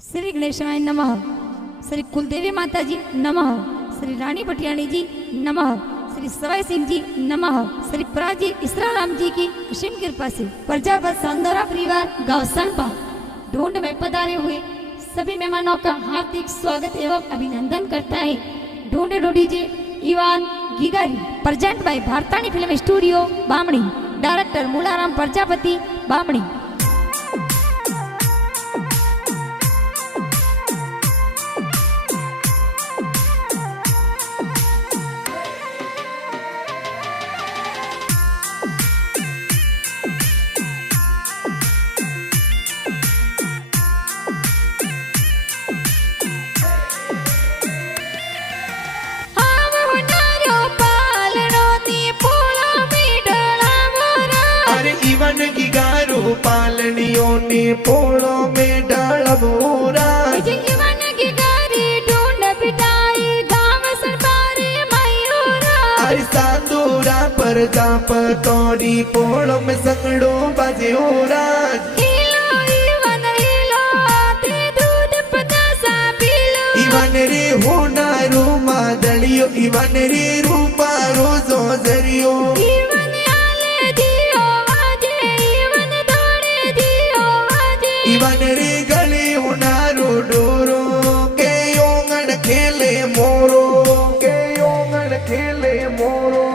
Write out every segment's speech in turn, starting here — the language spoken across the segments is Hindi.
श्री गणेशाय नमः। श्री कुलदेवी माता जी नमः। श्री रानी भटियाणी जी नमः। श्री सवाई सिंह जी नमः। श्री प्राजी इसराराम जी की असीम कृपा से प्रजापत सांदोरा परिवार गांव सनपा ढूंढ में पधारे हुए सभी मेहमानों का हार्दिक स्वागत एवं अभिनंदन करता है। ढूंढ डीजे इवान गिगारी प्रेजेंट बाय भारतानी फिल्म स्टूडियो बामणी। डायरेक्टर मूलाराम प्रजापति बामणी। गिगारो पालनियों ने पोड़ो में डालबोरा जीवन की गारी ढूंढ पिटाई गांव सरबारे मयूरा। अरे सांदोरा पर जाप तोड़ी पोड़ो में संगड़ो बाजे ओरा। हिलो इवन हिलो आते दूध पतासा पीलो। इवन रे होनारो मादलियो इवन रे रूपा रोजो जरियो। इवन रे गले उनारो डोरो के योंगन खेले मोरो के योंगन खेले मोरो।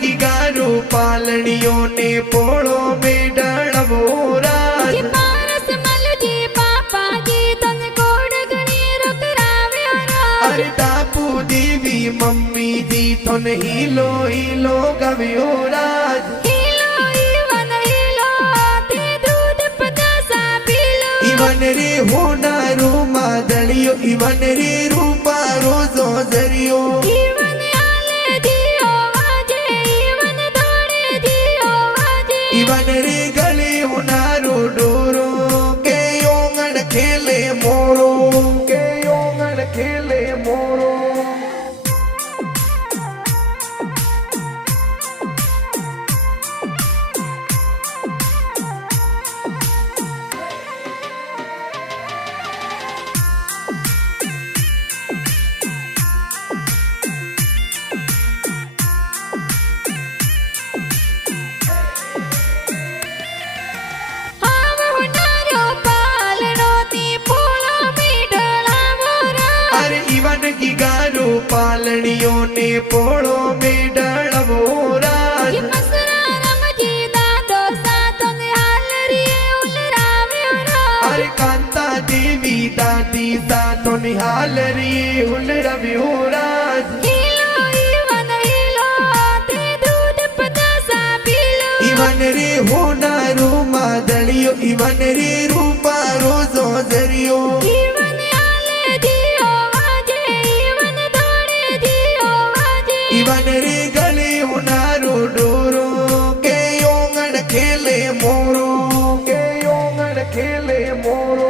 गिगारो पालनियों ने पोड़ो में डालबोरा पारस मल जी पापा जी तन कोड गणी रुक राव्योरा। अरे टापू देवी मम्मी जी तन हिलो हिलो गव्योरा। हिलो इवन हिलो आते दूध पतासा पीलो। इवन रे होनारो मादलियो इवन रे रूपा रोजो जरियो। इवन रे गले उनारो डोरो के योंगन खेले मोरो के योंगन खेले मोरो। गिगारो पालनियों ने पोड़ो में डालबोरा अरे कांता देवी दादी सातो निहाल रे उल रव्योरा। इवन रे होनारो मादलियो इवन रे रूपा रोजो जरियो। इवन रे गले उनारो डोरो के योंगन खेले मोरो के योंगन खेले मोरो।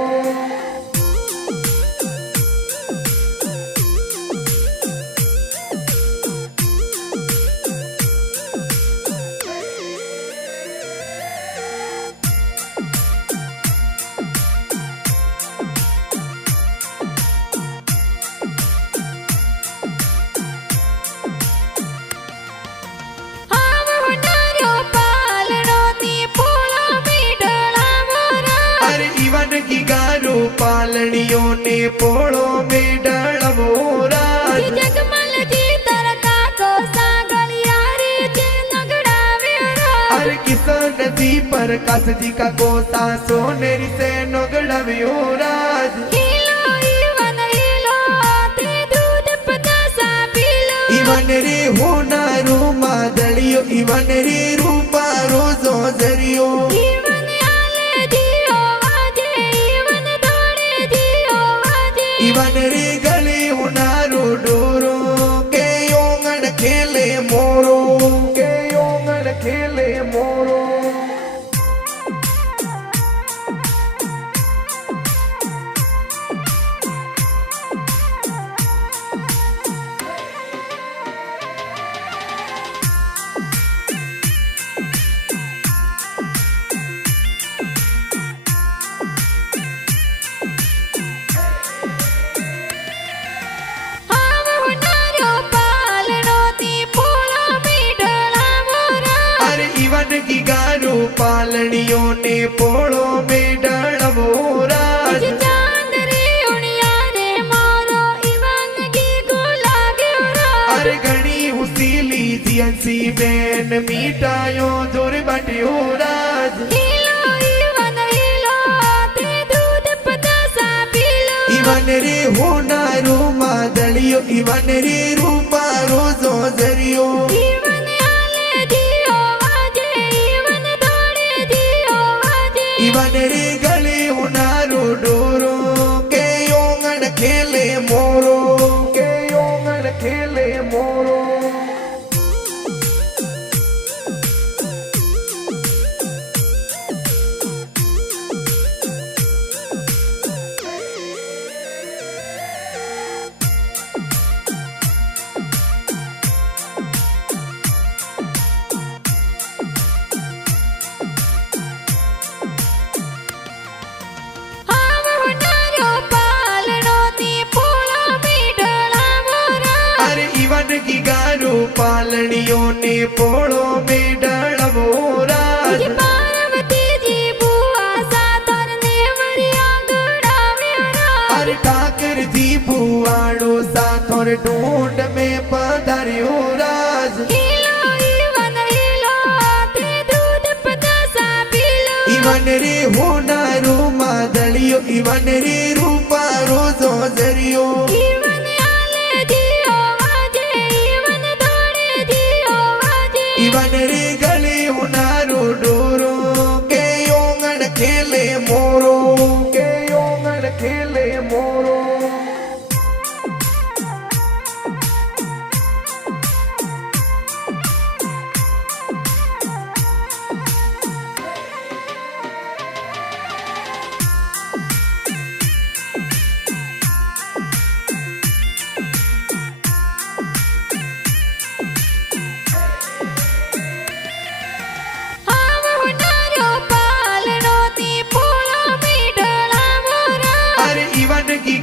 गिगारो पालनियों ने पोड़ो में डालबोरा जगमल जी तरका को सागलियारे जे नगड़ावेरा। अरे किसान जी पर कास जी का गोसा सोनेरी से नगड़ावेरा। हिलो इवन हिलो आते दूध पतासा पीलो। इवन रे होनारो मादलियो इवन रे रूपा रोजो जरियो। ઈવન રે ગળે ઉનારો ડોરો કે ઓંગણ ખેલે મોરો કે ઓંગણ ખેલે મોરો ઈવન ગારો પાલણીઓ ને પોળો મેળવો રાજ ચાંદ રે ઉણિયા રે મારો ઈવન ગીગો લાગ્યો રાજ અરે ઘણી ઉસીલી જીએનસી બેન મીઠાયો જોર બાટ્યો રાજ હીલો ઈવન હીલો તે દૂધ પતાસા પીલો ઈવન રે હોનારો માદળિયો ઈવન રે રૂપારો જોજરિયો ઈવન આલે દિયો વાજે ઈવન દોડે દિયો વાજે ઈવન રે ગળે ઉનારો ડોરો કે ઓંગણ ખેલે મોરો કે ઓંગણ ખેલે મોરો ગારો પાલણીઓ ને પોળો મેળવો રાજ પાર્વતીજી બુઆ સાતર ને વરિયા ગડાવ્યો રાજ અરે ઠાકરજી ભુવાડો સાથોર ઢૂંઢ મેં પધાર્યો રાજ હીલો ઈવન હીલો તે દૂધ પતાસા પીલો ઈવન રે હોનારો માદળિયો ઈવન રે રૂપારો જોજરિયો ઈવન આલે દિયો વાજે ઈવન દોડે દિયો વાજે ઈવન રે ગળે ઉનારો ડોરો કે ઓંગણ ખેલે મોરો કે ઓંગણ ખેલે મોરો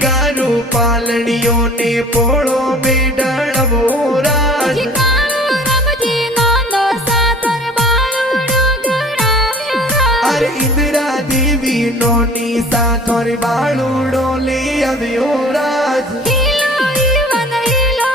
ગારો પાલણીઓ ને પોળો મેળવો રાજ કાળો રામજી નાનો સાતર બાળુડો ગડાવ્યો રાજ અરે ઇન્દ્રા દેવી નોની સાથોર બાળુડો લઈ આવ્યો રાજ હીલો ઈવન હીલો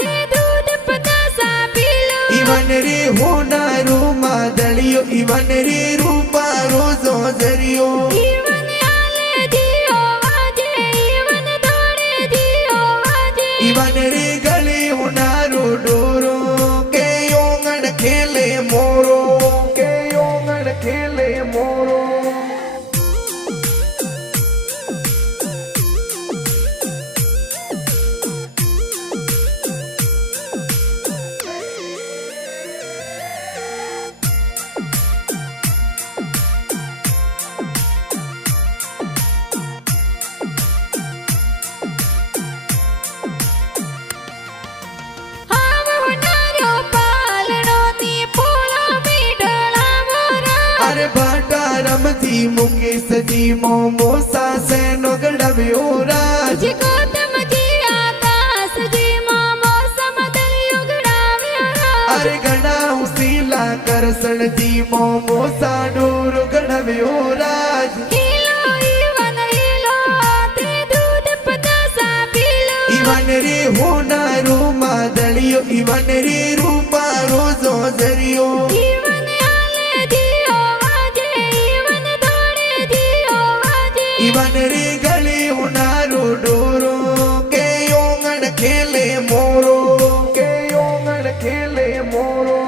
તે દૂધ પતાસા પીલો ઈવન રે હોનારો માદળિયો ઈવન રે રૂપારો જોજરિયો ઈવન આલે દિયો વાજે ઈવન દોડે દિયો વાજે ઈવન રે ગળે ઉનારો ડોરો કે ઓંગણ ખેલે મોરો કે ઓંગણ ખેલે મોરો અરે ભાટા રમતી મુકેશજી મોમો સાસે નો ગડાવ્યો રાજ ગૌતમજી આકાશજી માં મોસમ દરિયો ગડાવ્યો રાજ અરે ઘણા ઉસીલા કરસણજી મોમો સાડોર ગડાવ્યો રાજ હીલો ઈવન હીલો તે દૂધ પતાસા પીલો ઈવન રે હોનારો માદળિયો ઈવન રે રૂપારો જોજરિયો ઈવન આલે દિયો વાજે ઈવન દોડે દિયો વાજે ઈવન રે ગળે ઉનારો ડોરો કે ઓંગણ ખેલે મોરો કે ઓંગણ ખેલે મોરો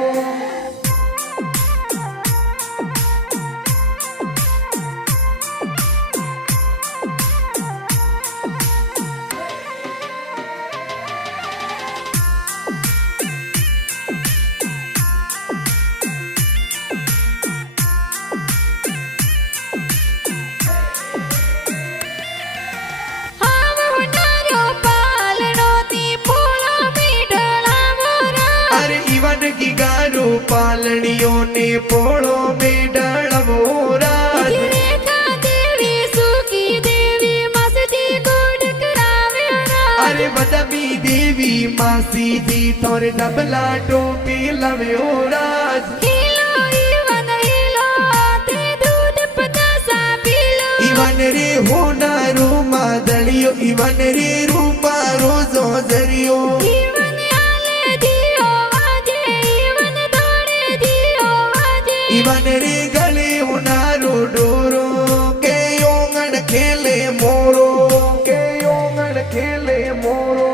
पालनियों ने पोड़ो में डळवो राज रेखा देवी सुखी देवी मासी गुड करावे राज अरे बदबी देवी मासी जी तोरे डबला टोपी लव्यो राज हीलो इवन हीलो ते दूध पतासा पीलो इवन रे होनारू मादलियो इवन रे रूपा रोजो जरियो इवन आले दियो आजे इवन दौड़े दियो आजे इवन रे गले होनारू डोरो के योंगन खेले मोरो के योंगन खेले मोरो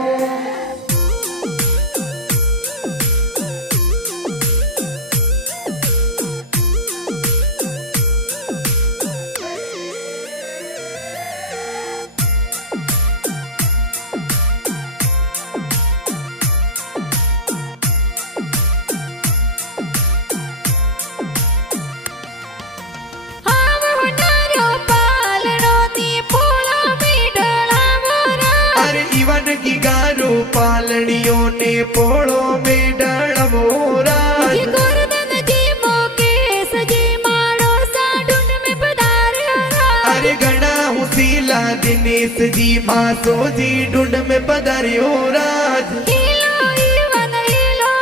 हाव होनारो पालनो ती पोळो मीडला मोरा अरे इवन की गारो पालनियों ने पोड़ो में डळवो राज जी गोरधन जी मुकेश जी मारो सा ढूंढ में पधार्यो राज अरे गणा हुसीला दिनेश जी मासो जी ढूंढ में पधार्यो राज हीलो इवन हीलो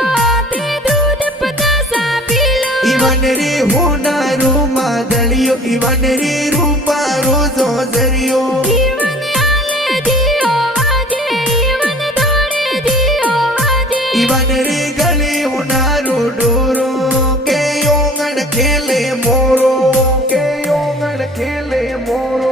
ते दूध पतासा पीलो इवन रे होनारू मादलियो इवन रे रूपा रोजो जरियो इवन आले दियो आजे इवन दौड़े दियो आजे इवन रे गले होनारू डोरो के योंगन खेले मोरो के योंगन खेले मोरो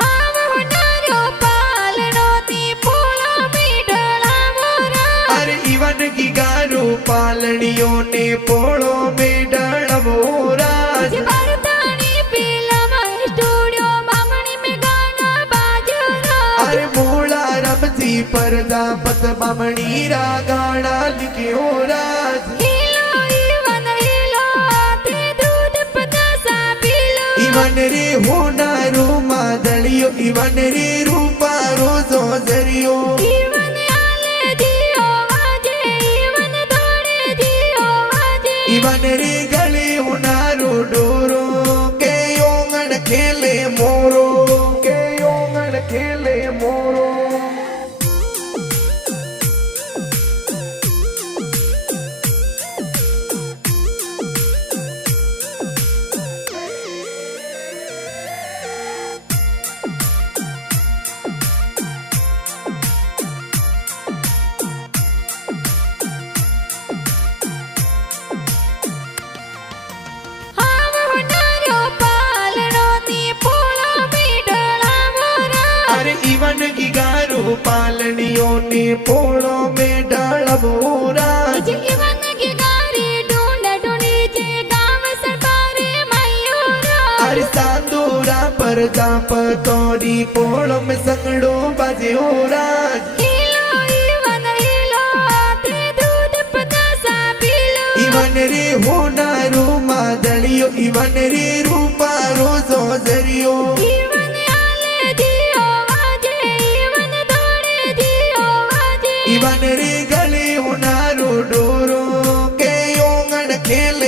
हाव होनारो पालनो ती पोळो मीडला मोरा अरे इवन की गारो पालनियों ने पोड़ो में डळवो राज जी भारतानी फिल्म स्टूडियो बामणी में गाना बाजो राज अरे मोला रमजी परदापत बामणी रा गाना लिखियो राज हीलो इवन हीलो ते दूध पतासा पीलो इवन रे होनारू मादलियो इवन रे रूपा रोजो जरियो इवन आले दियो आजे इवन दौड़े दियो आजे इवन रे गले होनारू डोरो के योंगन खेले मोरो के योंगन खेले मोरो हाव होनारो पालनो ती पोळो मीडला मोरा अरे इवन की गारो पालनियों ने पोड़ो में डळवो राज जी इवन की गारी ढूंढ ढूंढी जे गांव सरपारे मयूरा अरे सांदोरा पर जापतोरी पोड़ो में संगड़ो बाजे राज हीलो इवन हीलो ते दूध पतासा पीलो इवन रे होनारू मादलियो इवन रे रूपा रोजो जरियो इवन आले दियो आजे इवन दौड़े दियो आजे इवन रे गले होनारू डोरो के योंगन खेले